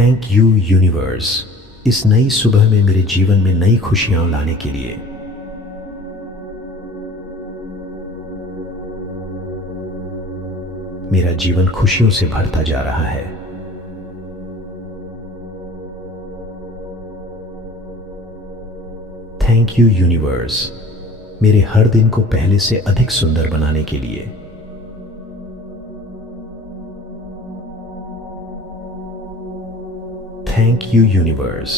Thank you universe, इस नई सुबह में मेरे जीवन में नई खुशियां लाने के लिए। मेरा जीवन खुशियों से भरता जा रहा है। थैंक यू यूनिवर्स, मेरे हर दिन को पहले से अधिक सुंदर बनाने के लिए। थैंक यू यूनिवर्स,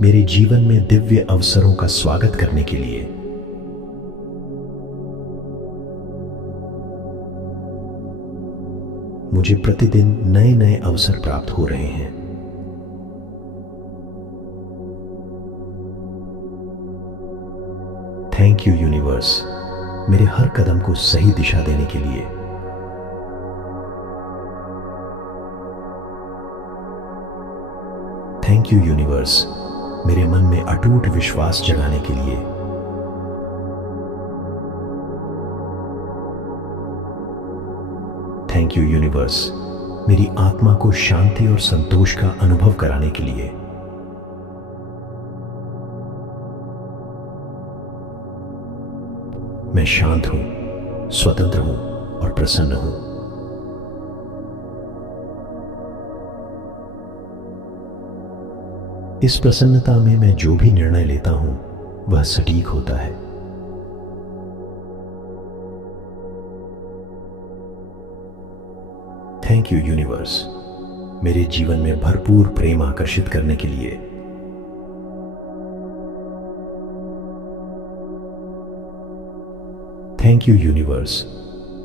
मेरे जीवन में दिव्य अवसरों का स्वागत करने के लिए। मुझे प्रतिदिन नए नए अवसर प्राप्त हो रहे हैं। थैंक यू यूनिवर्स, मेरे हर कदम को सही दिशा देने के लिए। थैंक यू यूनिवर्स, मेरे मन में अटूट विश्वास जगाने के लिए। थैंक यू यूनिवर्स, मेरी आत्मा को शांति और संतोष का अनुभव कराने के लिए। मैं शांत हूं, स्वतंत्र हूं और प्रसन्न हूं। इस प्रसन्नता में मैं जो भी निर्णय लेता हूं वह सटीक होता है। थैंक यू यूनिवर्स, मेरे जीवन में भरपूर प्रेम आकर्षित करने के लिए। थैंक यू यूनिवर्स,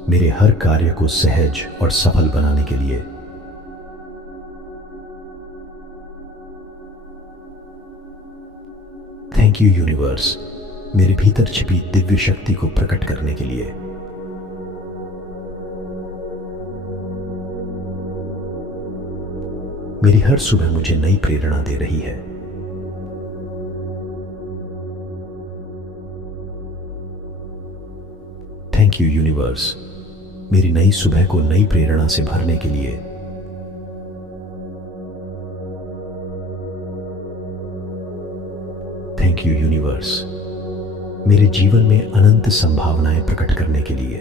मेरे हर कार्य को सहज और सफल बनाने के लिए। थैंक यू यूनिवर्स, मेरे भीतर छिपी दिव्य शक्ति को प्रकट करने के लिए। मेरी हर सुबह मुझे नई प्रेरणा दे रही है। थैंक यू यूनिवर्स, मेरी नई सुबह को नई प्रेरणा से भरने के लिए। थैंक यू यूनिवर्स, मेरे जीवन में अनंत संभावनाएं प्रकट करने के लिए।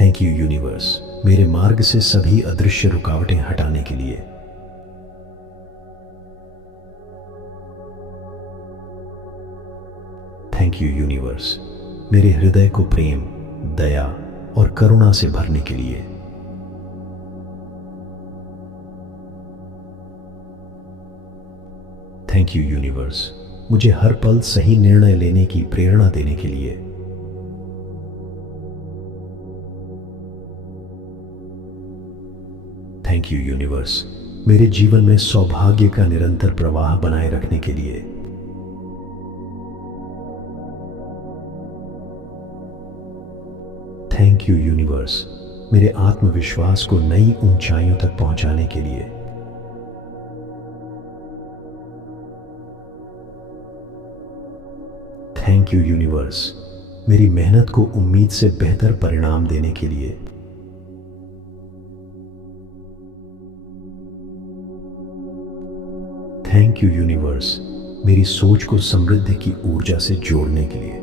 थैंक यू यूनिवर्स, मेरे मार्ग से सभी अदृश्य रुकावटें हटाने के लिए। थैंक यू यूनिवर्स, मेरे हृदय को प्रेम, दया और करुणा से भरने के लिए। थैंक यू यूनिवर्स, मुझे हर पल सही निर्णय लेने की प्रेरणा देने के लिए। थैंक यू यूनिवर्स, मेरे जीवन में सौभाग्य का निरंतर प्रवाह बनाए रखने के लिए। थैंक यू यूनिवर्स, मेरे आत्मविश्वास को नई ऊंचाइयों तक पहुंचाने के लिए। थैंक यू यूनिवर्स, मेरी मेहनत को उम्मीद से बेहतर परिणाम देने के लिए। थैंक यू यूनिवर्स, मेरी सोच को समृद्धि की ऊर्जा से जोड़ने के लिए।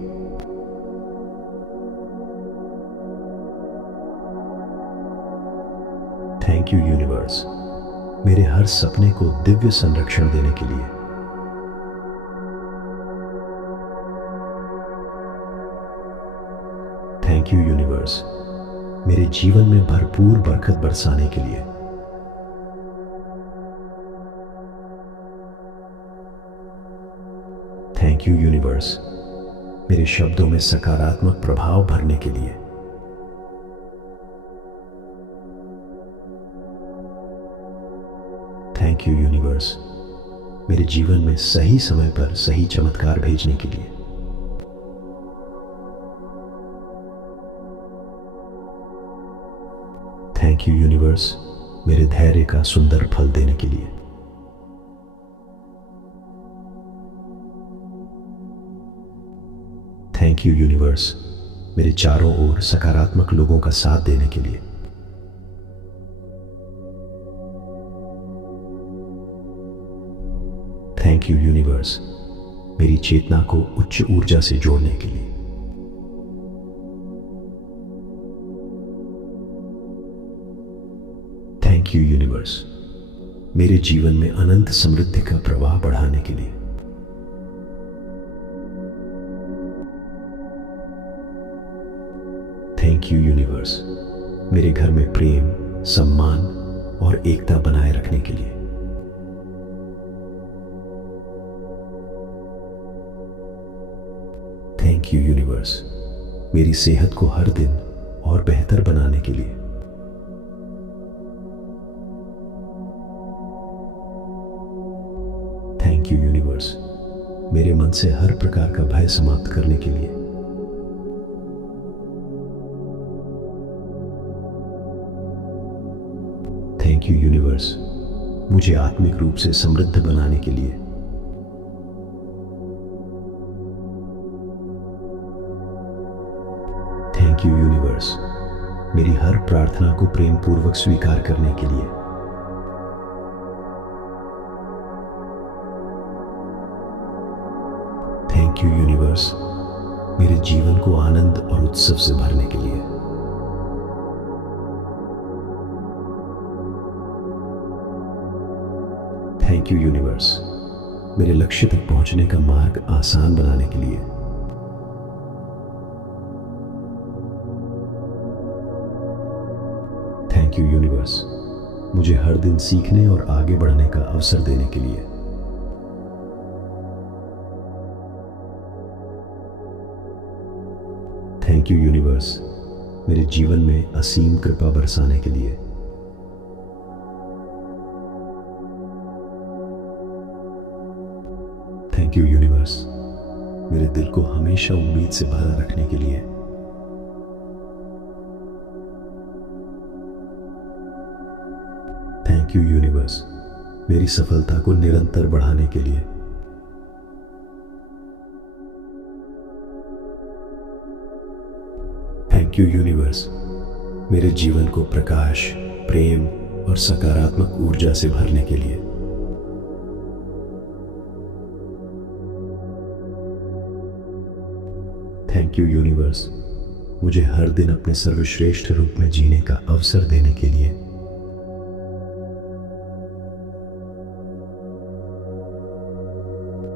थैंक यू यूनिवर्स, मेरे हर सपने को दिव्य संरक्षण देने के लिए। थैंक यू यूनिवर्स, मेरे जीवन में भरपूर बरकत बरसाने के लिए। थैंक यू यूनिवर्स, मेरे शब्दों में सकारात्मक प्रभाव भरने के लिए। थैंक यू यूनिवर्स, मेरे जीवन में सही समय पर सही चमत्कार भेजने के लिए। थैंक यू यूनिवर्स, मेरे धैर्य का सुंदर फल देने के लिए। थैंक यू यूनिवर्स, मेरे चारों ओर सकारात्मक लोगों का साथ देने के लिए। थैंक यू यूनिवर्स, मेरी चेतना को उच्च ऊर्जा से जोड़ने के लिए। थैंक यू यूनिवर्स, मेरे जीवन में अनंत समृद्धि का प्रवाह बढ़ाने के लिए। थैंक यू यूनिवर्स, मेरे घर में प्रेम, सम्मान और एकता बनाए रखने के लिए। थैंक यू यूनिवर्स, मेरी सेहत को हर दिन और बेहतर बनाने के लिए। थैंक यू यूनिवर्स, मेरे मन से हर प्रकार का भय समाप्त करने के लिए। थैंक यू यूनिवर्स, मुझे आत्मिक रूप से समृद्ध बनाने के लिए। थैंक यू यूनिवर्स, मेरी हर प्रार्थना को प्रेम पूर्वक स्वीकार करने के लिए। थैंक यू यूनिवर्स, मेरे जीवन को आनंद और उत्सव से भरने के लिए। थैंक यू यूनिवर्स, मेरे लक्ष्य तक पहुंचने का मार्ग आसान बनाने के लिए। थैंक यू यूनिवर्स, मुझे हर दिन सीखने और आगे बढ़ने का अवसर देने के लिए। थैंक यू यूनिवर्स, मेरे जीवन में असीम कृपा बरसाने के लिए। थैंक यू यूनिवर्स, मेरे दिल को हमेशा उम्मीद से भरा रखने के लिए। थैंक यू यूनिवर्स, मेरी सफलता को निरंतर बढ़ाने के लिए। थैंक यू यूनिवर्स, मेरे जीवन को प्रकाश, प्रेम और सकारात्मक ऊर्जा से भरने के लिए। थैंक यू यूनिवर्स, मुझे हर दिन अपने सर्वश्रेष्ठ रूप में जीने का अवसर देने के लिए।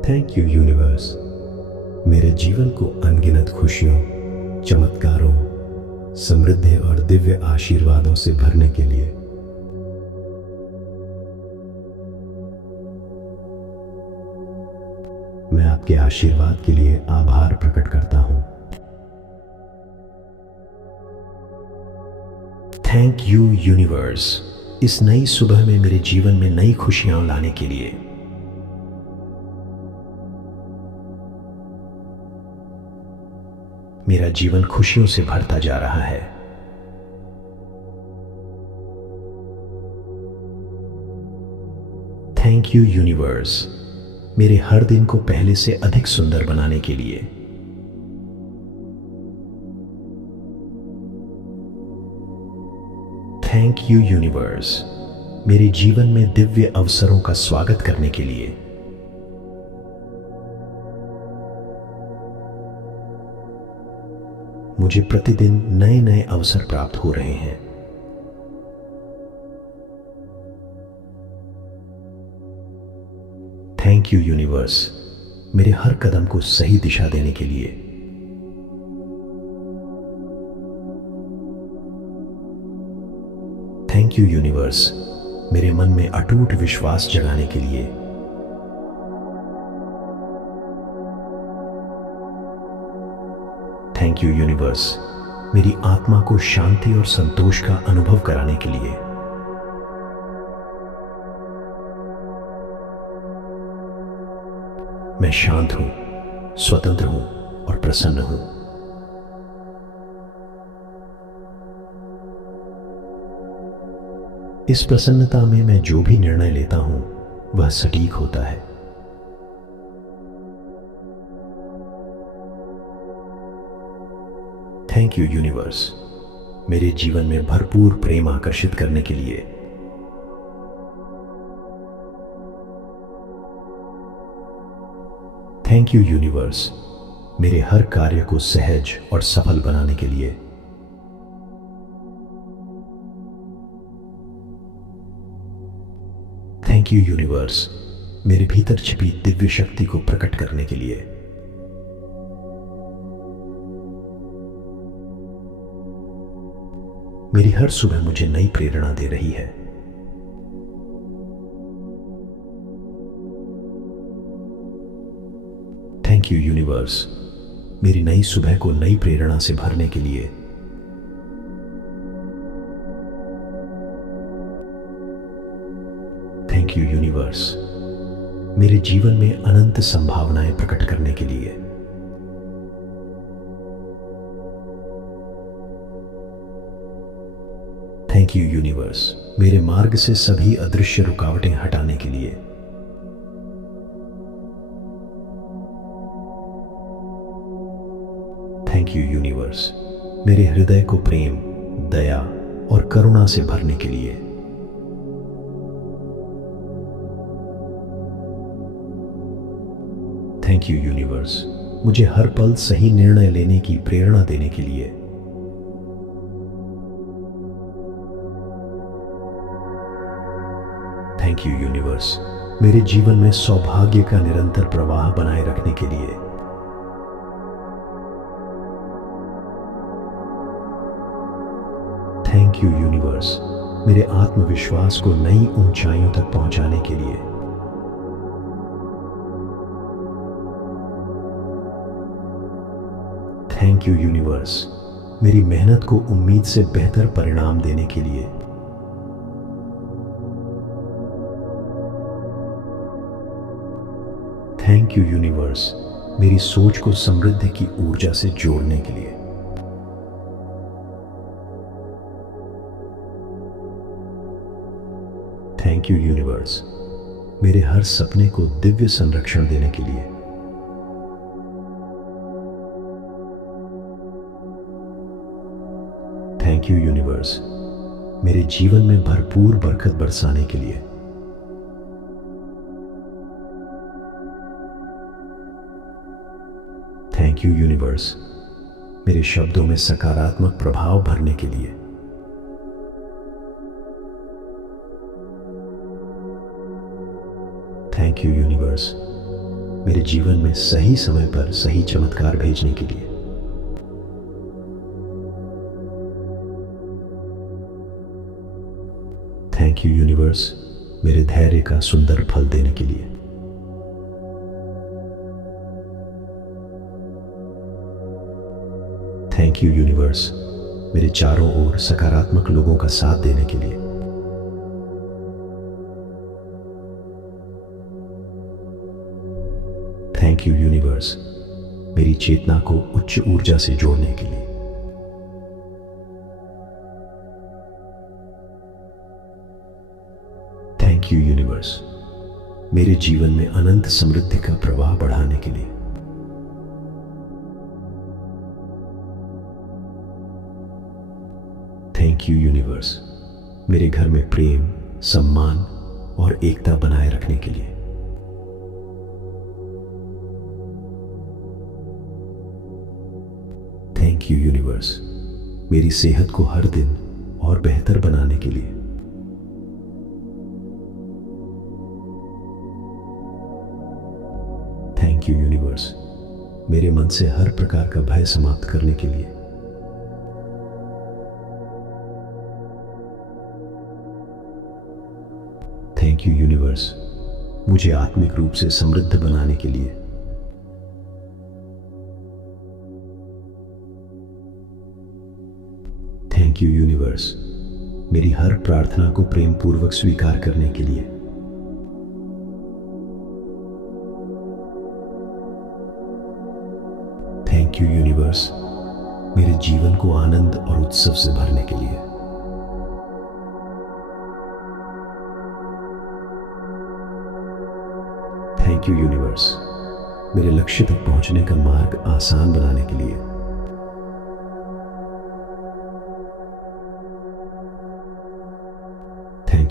थैंक यू यूनिवर्स, मेरे जीवन को अनगिनत खुशियों, चमत्कारों, समृद्धि और दिव्य आशीर्वादों से भरने के लिए। मैं आपके आशीर्वाद के लिए आभार प्रकट करता हूं। थैंक यू यूनिवर्स, इस नई सुबह में मेरे जीवन में नई खुशियां लाने के लिए। मेरा जीवन खुशियों से भरता जा रहा है। थैंक यू यूनिवर्स, मेरे हर दिन को पहले से अधिक सुंदर बनाने के लिए। थैंक यू यूनिवर्स, मेरे जीवन में दिव्य अवसरों का स्वागत करने के लिए। मुझे प्रतिदिन नए नए अवसर प्राप्त हो रहे हैं। थैंक यू यूनिवर्स, मेरे हर कदम को सही दिशा देने के लिए। थैंक यू यूनिवर्स, मेरे मन में अटूट विश्वास जगाने के लिए। थैंक यू यूनिवर्स, मेरी आत्मा को शांति और संतोष का अनुभव कराने के लिए। मैं शांत हूं, स्वतंत्र हूं और प्रसन्न हूं। इस प्रसन्नता में मैं जो भी निर्णय लेता हूं वह सटीक होता है। थैंक यू यूनिवर्स, मेरे जीवन में भरपूर प्रेम आकर्षित करने के लिए। थैंक यू यूनिवर्स, मेरे हर कार्य को सहज और सफल बनाने के लिए। थैंक यू यूनिवर्स, मेरे भीतर छिपी दिव्य शक्ति को प्रकट करने के लिए। मेरी हर सुबह मुझे नई प्रेरणा दे रही है। थैंक यू यूनिवर्स, मेरी नई सुबह को नई प्रेरणा से भरने के लिए। थैंक यू यूनिवर्स, मेरे जीवन में अनंत संभावनाएं प्रकट करने के लिए। थैंक यू यूनिवर्स, मेरे मार्ग से सभी अदृश्य रुकावटें हटाने के लिए। थैंक यू यूनिवर्स, मेरे हृदय को प्रेम, दया और करुणा से भरने के लिए। थैंक यू यूनिवर्स, मुझे हर पल सही निर्णय लेने की प्रेरणा देने के लिए। थैंक यू यूनिवर्स, मेरे जीवन में सौभाग्य का निरंतर प्रवाह बनाए रखने के लिए। थैंक यू यूनिवर्स, मेरे आत्मविश्वास को नई ऊंचाइयों तक पहुंचाने के लिए। थैंक यू यूनिवर्स, मेरी मेहनत को उम्मीद से बेहतर परिणाम देने के लिए। थैंक यू यूनिवर्स, मेरी सोच को समृद्धि की ऊर्जा से जोड़ने के लिए। थैंक यू यूनिवर्स, मेरे हर सपने को दिव्य संरक्षण देने के लिए। थैंक यू यूनिवर्स, मेरे जीवन में भरपूर बरकत बरसाने के लिए। थैंक यू यूनिवर्स, मेरे शब्दों में सकारात्मक प्रभाव भरने के लिए। थैंक यू यूनिवर्स, मेरे जीवन में सही समय पर सही चमत्कार भेजने के लिए। थैंक यू यूनिवर्स, मेरे धैर्य का सुंदर फल देने के लिए। थैंक यू यूनिवर्स, मेरे चारों ओर सकारात्मक लोगों का साथ देने के लिए। थैंक यू यूनिवर्स, मेरी चेतना को उच्च ऊर्जा से जोड़ने के लिए। थैंक यू यूनिवर्स, मेरे जीवन में अनंत समृद्धि का प्रवाह बढ़ाने के लिए। थैंक यू यूनिवर्स, मेरे घर में प्रेम, सम्मान और एकता बनाए रखने के लिए। थैंक यू यूनिवर्स, मेरी सेहत को हर दिन और बेहतर बनाने के लिए। थैंक यू यूनिवर्स, मेरे मन से हर प्रकार का भय समाप्त करने के लिए। थैंक यू यूनिवर्स, मुझे आत्मिक रूप से समृद्ध बनाने के लिए। थैंक यू यूनिवर्स, मेरी हर प्रार्थना को प्रेम पूर्वक स्वीकार करने के लिए। थैंक यू यूनिवर्स, मेरे जीवन को आनंद और उत्सव से भरने के लिए। थैंक यू यूनिवर्स, मेरे लक्ष्य तक पहुंचने का मार्ग आसान बनाने के लिए।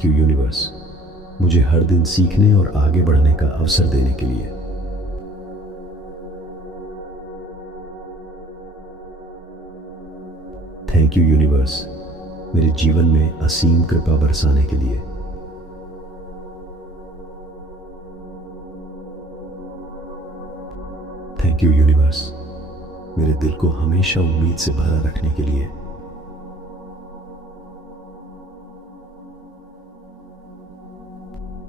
थैंक यू यूनिवर्स, मुझे हर दिन सीखने और आगे बढ़ने का अवसर देने के लिए। थैंक यू यूनिवर्स, मेरे जीवन में असीम कृपा बरसाने के लिए। थैंक यू यूनिवर्स, मेरे दिल को हमेशा उम्मीद से भरा रखने के लिए।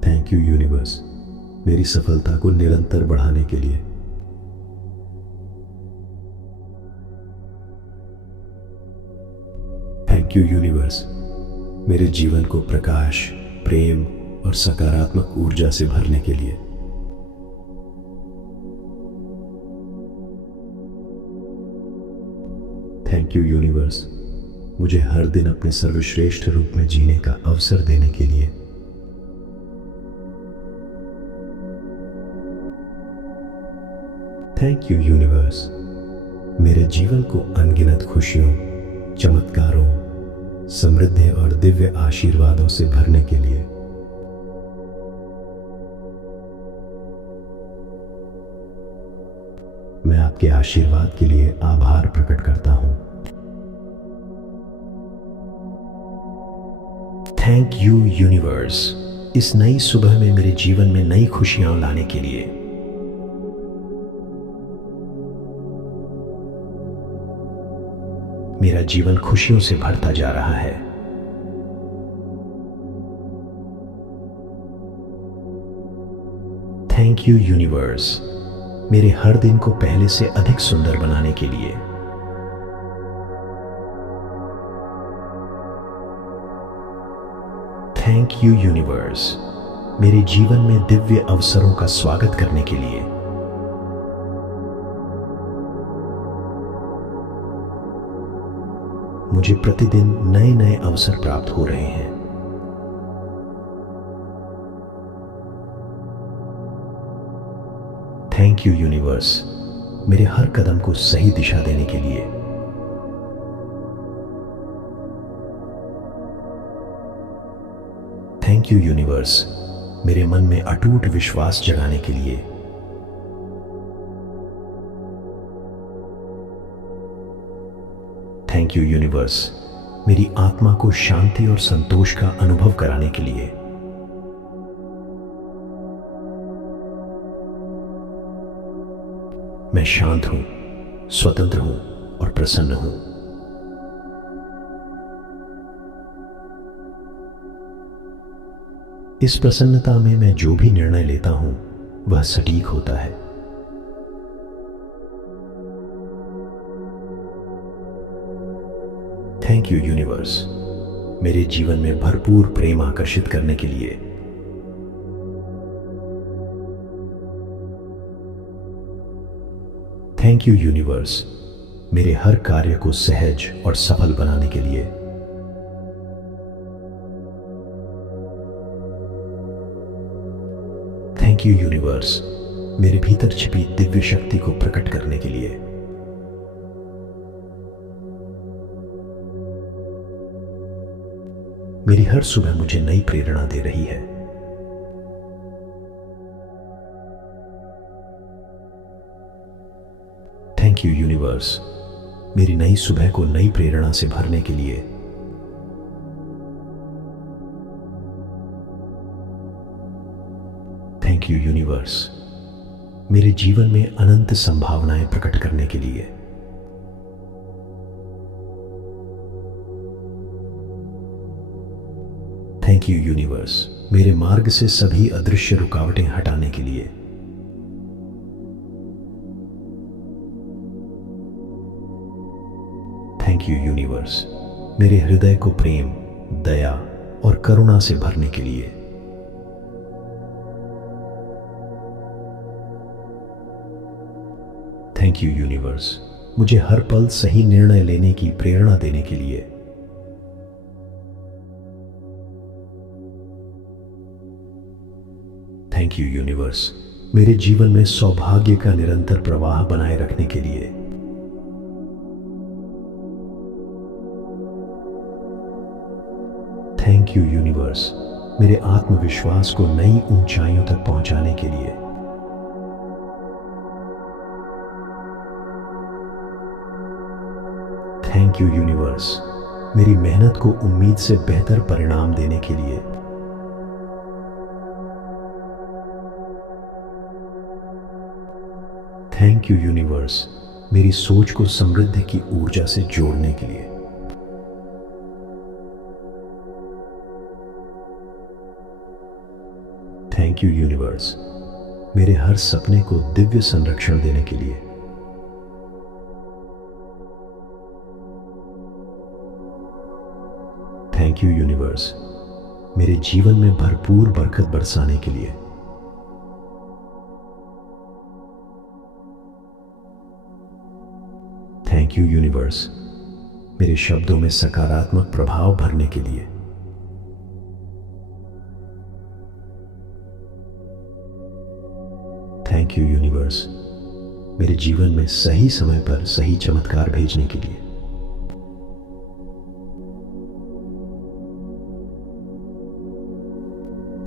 थैंक यू यूनिवर्स, मेरी सफलता को निरंतर बढ़ाने के लिए। थैंक यू यूनिवर्स, मेरे जीवन को प्रकाश, प्रेम और सकारात्मक ऊर्जा से भरने के लिए। थैंक यू यूनिवर्स, मुझे हर दिन अपने सर्वश्रेष्ठ रूप में जीने का अवसर देने के लिए। थैंक यू यूनिवर्स, मेरे जीवन को अनगिनत खुशियों, चमत्कारों, समृद्धि और दिव्य आशीर्वादों से भरने के लिए। मैं आपके आशीर्वाद के लिए आभार प्रकट करता हूं। थैंक यू यूनिवर्स, इस नई सुबह में मेरे जीवन में नई खुशियां लाने के लिए। मेरा जीवन खुशियों से भरता जा रहा है। थैंक यू यूनिवर्स, मेरे हर दिन को पहले से अधिक सुंदर बनाने के लिए। थैंक यू यूनिवर्स, मेरे जीवन में दिव्य अवसरों का स्वागत करने के लिए। मुझे प्रतिदिन नए नए अवसर प्राप्त हो रहे हैं। थैंक यू यूनिवर्स, मेरे हर कदम को सही दिशा देने के लिए। थैंक यू यूनिवर्स, मेरे मन में अटूट विश्वास जगाने के लिए। थैंक यू यूनिवर्स, मेरी आत्मा को शांति और संतोष का अनुभव कराने के लिए। मैं शांत हूं, स्वतंत्र हूं और प्रसन्न हूं। इस प्रसन्नता में मैं जो भी निर्णय लेता हूं वह सटीक होता है। थैंक यू यूनिवर्स, मेरे जीवन में भरपूर प्रेम आकर्षित करने के लिए। थैंक यू यूनिवर्स, मेरे हर कार्य को सहज और सफल बनाने के लिए। थैंक यू यूनिवर्स, मेरे भीतर छिपी दिव्य शक्ति को प्रकट करने के लिए। मेरी हर सुबह मुझे नई प्रेरणा दे रही है। थैंक यू यूनिवर्स, मेरी नई सुबह को नई प्रेरणा से भरने के लिए। थैंक यू यूनिवर्स, मेरे जीवन में अनंत संभावनाएं प्रकट करने के लिए। थैंक यू यूनिवर्स, मेरे मार्ग से सभी अदृश्य रुकावटें हटाने के लिए। थैंक यू यूनिवर्स, मेरे हृदय को प्रेम, दया और करुणा से भरने के लिए। थैंक यू यूनिवर्स, मुझे हर पल सही निर्णय लेने की प्रेरणा देने के लिए। थैंक यू यूनिवर्स, मेरे जीवन में सौभाग्य का निरंतर प्रवाह बनाए रखने के लिए। थैंक यू यूनिवर्स, मेरे आत्मविश्वास को नई ऊंचाइयों तक पहुंचाने के लिए। थैंक यू यूनिवर्स, मेरी मेहनत को उम्मीद से बेहतर परिणाम देने के लिए। थैंक यू यूनिवर्स, मेरी सोच को समृद्धि की ऊर्जा से जोड़ने के लिए। थैंक यू यूनिवर्स, मेरे हर सपने को दिव्य संरक्षण देने के लिए। थैंक यू यूनिवर्स, मेरे जीवन में भरपूर बरकत बरसाने के लिए। थैंक यू यूनिवर्स, मेरे शब्दों में सकारात्मक प्रभाव भरने के लिए। थैंक यू यूनिवर्स, मेरे जीवन में सही समय पर सही चमत्कार भेजने के लिए।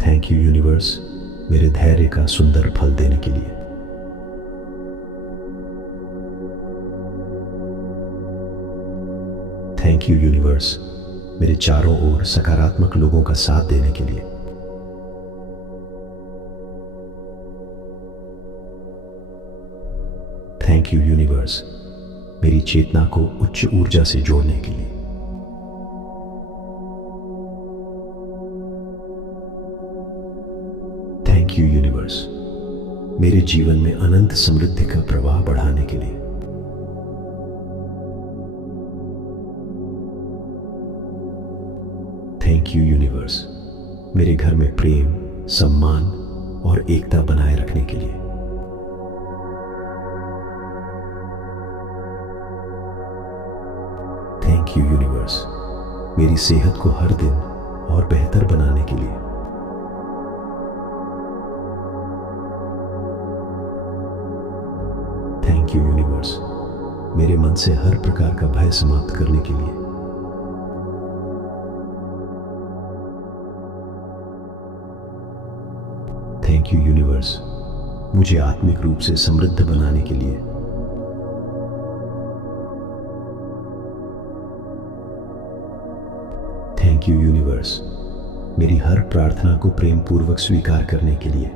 थैंक यू यूनिवर्स, मेरे धैर्य का सुंदर फल देने के लिए। थैंक यू यूनिवर्स, मेरे चारों ओर सकारात्मक लोगों का साथ देने के लिए। थैंक यू यूनिवर्स, मेरी चेतना को उच्च ऊर्जा से जोड़ने के लिए। थैंक यू यूनिवर्स, मेरे जीवन में अनंत समृद्धि का प्रवाह बढ़ाने के लिए। थैंक यू यूनिवर्स, मेरे घर में प्रेम, सम्मान और एकता बनाए रखने के लिए। थैंक यू यूनिवर्स, मेरी सेहत को हर दिन और बेहतर बनाने के लिए। थैंक यू यूनिवर्स, मेरे मन से हर प्रकार का भय समाप्त करने के लिए। थैंक यू यूनिवर्स, मुझे आत्मिक रूप से समृद्ध बनाने के लिए। थैंक यू यूनिवर्स, मेरी हर प्रार्थना को प्रेम पूर्वक स्वीकार करने के लिए।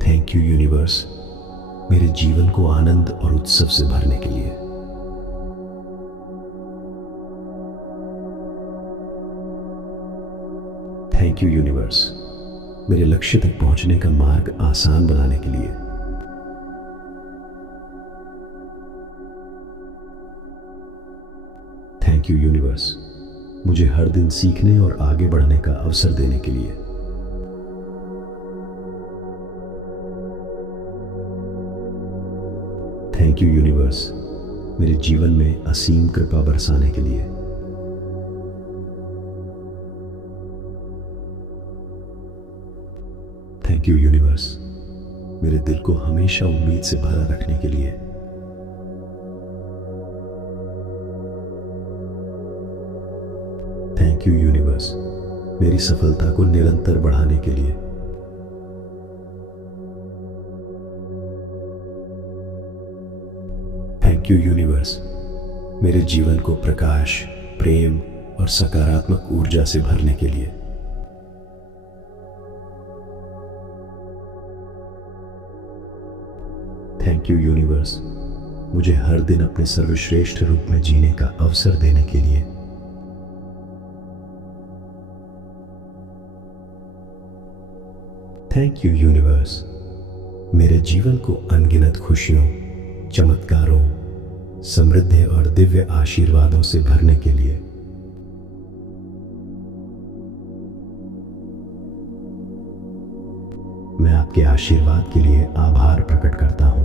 थैंक यू यूनिवर्स, मेरे जीवन को आनंद और उत्सव से भरने के लिए। थैंक यू यूनिवर्स, मेरे लक्ष्य तक पहुंचने का मार्ग आसान बनाने के लिए। थैंक यू यूनिवर्स, मुझे हर दिन सीखने और आगे बढ़ने का अवसर देने के लिए। थैंक यू यूनिवर्स, मेरे जीवन में असीम कृपा बरसाने के लिए। थैंक यू यूनिवर्स, मेरे दिल को हमेशा उम्मीद से भरा रखने के लिए। थैंक यू यूनिवर्स, मेरी सफलता को निरंतर बढ़ाने के लिए। थैंक यू यूनिवर्स, मेरे जीवन को प्रकाश, प्रेम और सकारात्मक ऊर्जा से भरने के लिए। थैंक यू यूनिवर्स, मुझे हर दिन अपने सर्वश्रेष्ठ रूप में जीने का अवसर देने के लिए। थैंक यू यूनिवर्स, मेरे जीवन को अनगिनत खुशियों, चमत्कारों, समृद्धि और दिव्य आशीर्वादों से भरने के लिए। मैं आपके आशीर्वाद के लिए आभार प्रकट करता हूं।